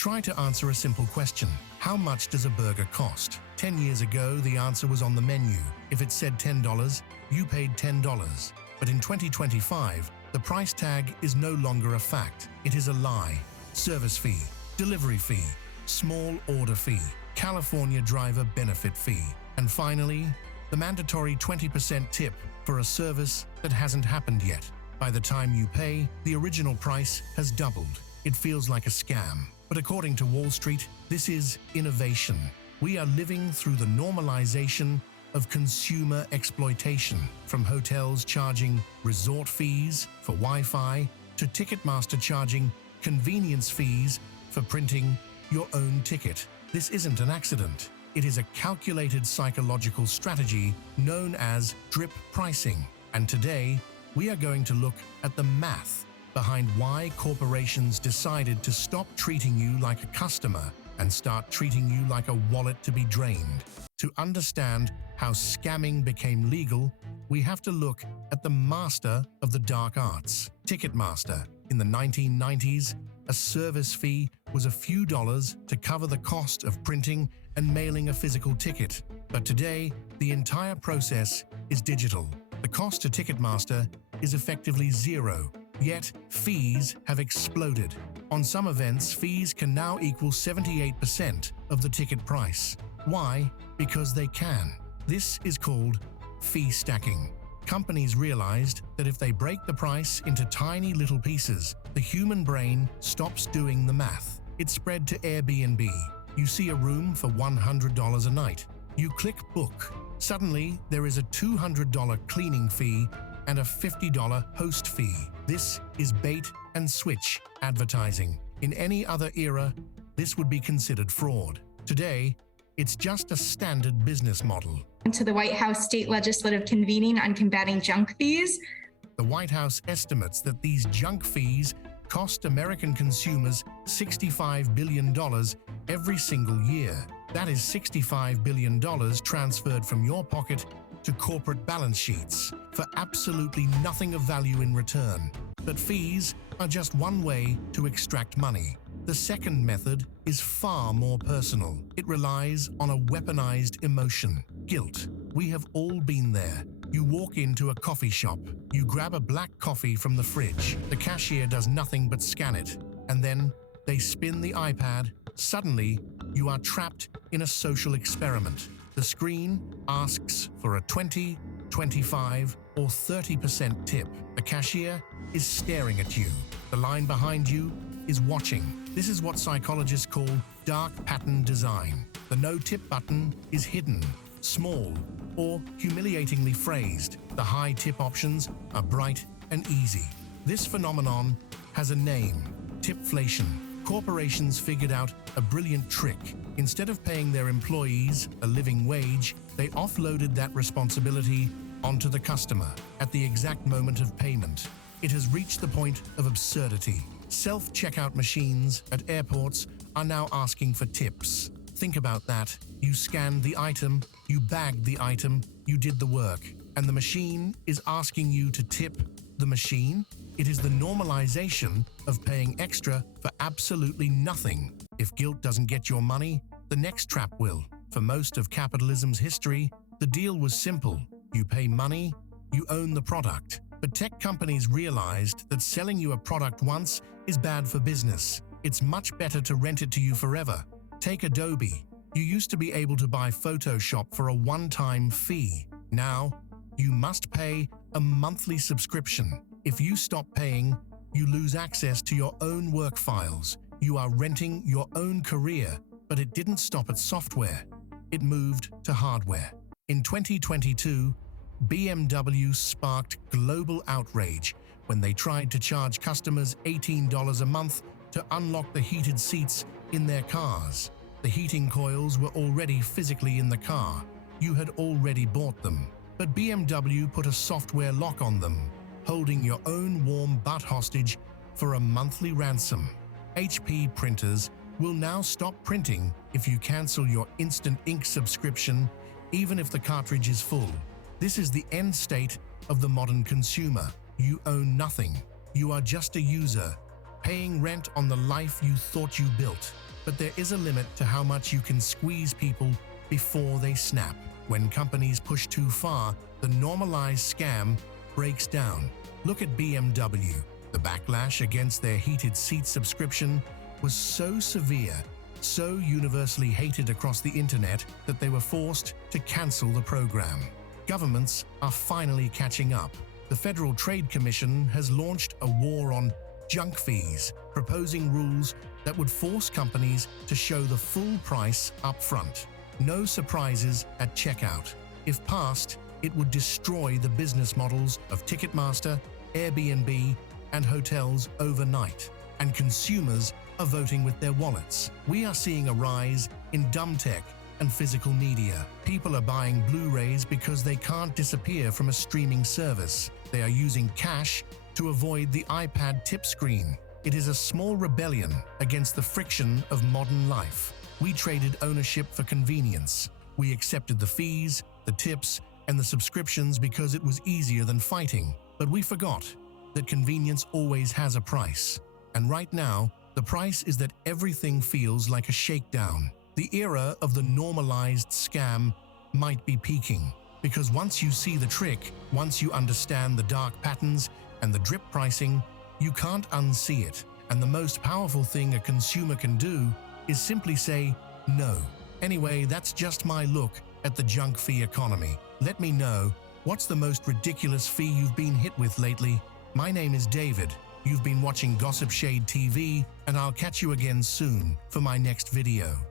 Try to answer a simple question. How much does a burger cost? 10 years ago, the answer was on the menu. If it said $10, you paid $10. But in 2025, the price tag is no longer a fact. It is a lie. Service fee, delivery fee, small order fee, California driver benefit fee, and finally, the mandatory 20% tip for a service that hasn't happened yet. By the time you pay, the original price has doubled. It feels like a scam. But according to Wall Street, this is innovation. We are living through the normalization of consumer exploitation, from hotels charging resort fees for Wi-Fi to Ticketmaster charging convenience fees for printing your own ticket. This isn't an accident. It is a calculated psychological strategy known as drip pricing. And today, we are going to look at the math behind why corporations decided to stop treating you like a customer and start treating you like a wallet to be drained. To understand how scamming became legal, we have to look at the master of the dark arts, Ticketmaster. In the 1990s, a service fee was a few dollars to cover the cost of printing and mailing a physical ticket. But today, the entire process is digital. The cost to Ticketmaster is effectively zero, yet fees have exploded. On some events, fees can now equal 78% of the ticket price. Why? Because they can. This is called fee stacking. Companies realized that if they break the price into tiny little pieces, the human brain stops doing the math. It spread to Airbnb. You see a room for $100 a night. You click book. Suddenly, there is a $200 cleaning fee and a $50 host fee. This is bait and switch advertising. In any other era, this would be considered fraud. Today, it's just a standard business model. To the White House State Legislative Convening on Combating Junk Fees. The White House estimates that these junk fees cost American consumers $65 billion every single year. That is $65 billion transferred from your pocket to corporate balance sheets for absolutely nothing of value in return. But fees are just one way to extract money. The second method is far more personal. It relies on a weaponized emotion, guilt. We have all been there. You walk into a coffee shop. You grab a black coffee from the fridge. The cashier does nothing but scan it. And then they spin the iPad. Suddenly, you are trapped in a social experiment. The screen asks for a 20, 25, or 30% tip. The cashier is staring at you. The line behind you is watching. This is what psychologists call dark pattern design. The no-tip button is hidden, small, or humiliatingly phrased. The high-tip options are bright and easy. This phenomenon has a name: tipflation. Corporations figured out a brilliant trick. Instead of paying their employees a living wage, they offloaded that responsibility onto the customer at the exact moment of payment. It has reached the point of absurdity. Self-checkout machines at airports are now asking for tips. Think about that. You scanned the item, you bagged the item, you did the work, and the machine is asking you to tip the machine? It is the normalization of paying extra for absolutely nothing. If guilt doesn't get your money, the next trap will. For most of capitalism's history, the deal was simple. You pay money, you own the product. But tech companies realized that selling you a product once is bad for business. It's much better to rent it to you forever. Take Adobe. You used to be able to buy Photoshop for a one-time fee. Now, you must pay a monthly subscription. If you stop paying, you lose access to your own work files. You are renting your own career. But it didn't stop at software. It moved to hardware. In 2022, BMW sparked global outrage when they tried to charge customers $18 a month to unlock the heated seats in their cars. The heating coils were already physically in the car. You had already bought them. But BMW put a software lock on them, holding your own warm butt hostage for a monthly ransom. HP printers will now stop printing if you cancel your instant ink subscription, even if the cartridge is full. This is the end state of the modern consumer. You own nothing. You are just a user, paying rent on the life you thought you built. but there is a limit to how much you can squeeze people before they snap. When companies push too far, the normalized scam breaks down. Look at BMW. The backlash against their heated seat subscription was so severe, so universally hated across the internet that they were forced to cancel the program. Governments are finally catching up. The Federal Trade Commission has launched a war on junk fees, proposing rules that would force companies to show the full price up front. No surprises at checkout. If passed, it would destroy the business models of Ticketmaster, Airbnb, and hotels overnight. And consumers are voting with their wallets. We are seeing a rise in dumb tech and physical media. People are buying Blu-rays because they can't disappear from a streaming service. They are using cash to avoid the iPad tip screen. It is a small rebellion against the friction of modern life. We traded ownership for convenience. We accepted the fees, the tips, and the subscriptions because it was easier than fighting. But we forgot that convenience always has a price. And right now, the price is that everything feels like a shakedown. The era of the normalized scam might be peaking. Because once you see the trick, once you understand the dark patterns and the drip pricing, you can't unsee it. And the most powerful thing a consumer can do is simply say no. Anyway, that's just my look at the junk fee economy. Let me know, what's the most ridiculous fee you've been hit with lately? My name is David. You've been watching Gossip Shade TV, and I'll catch you again soon for my next video.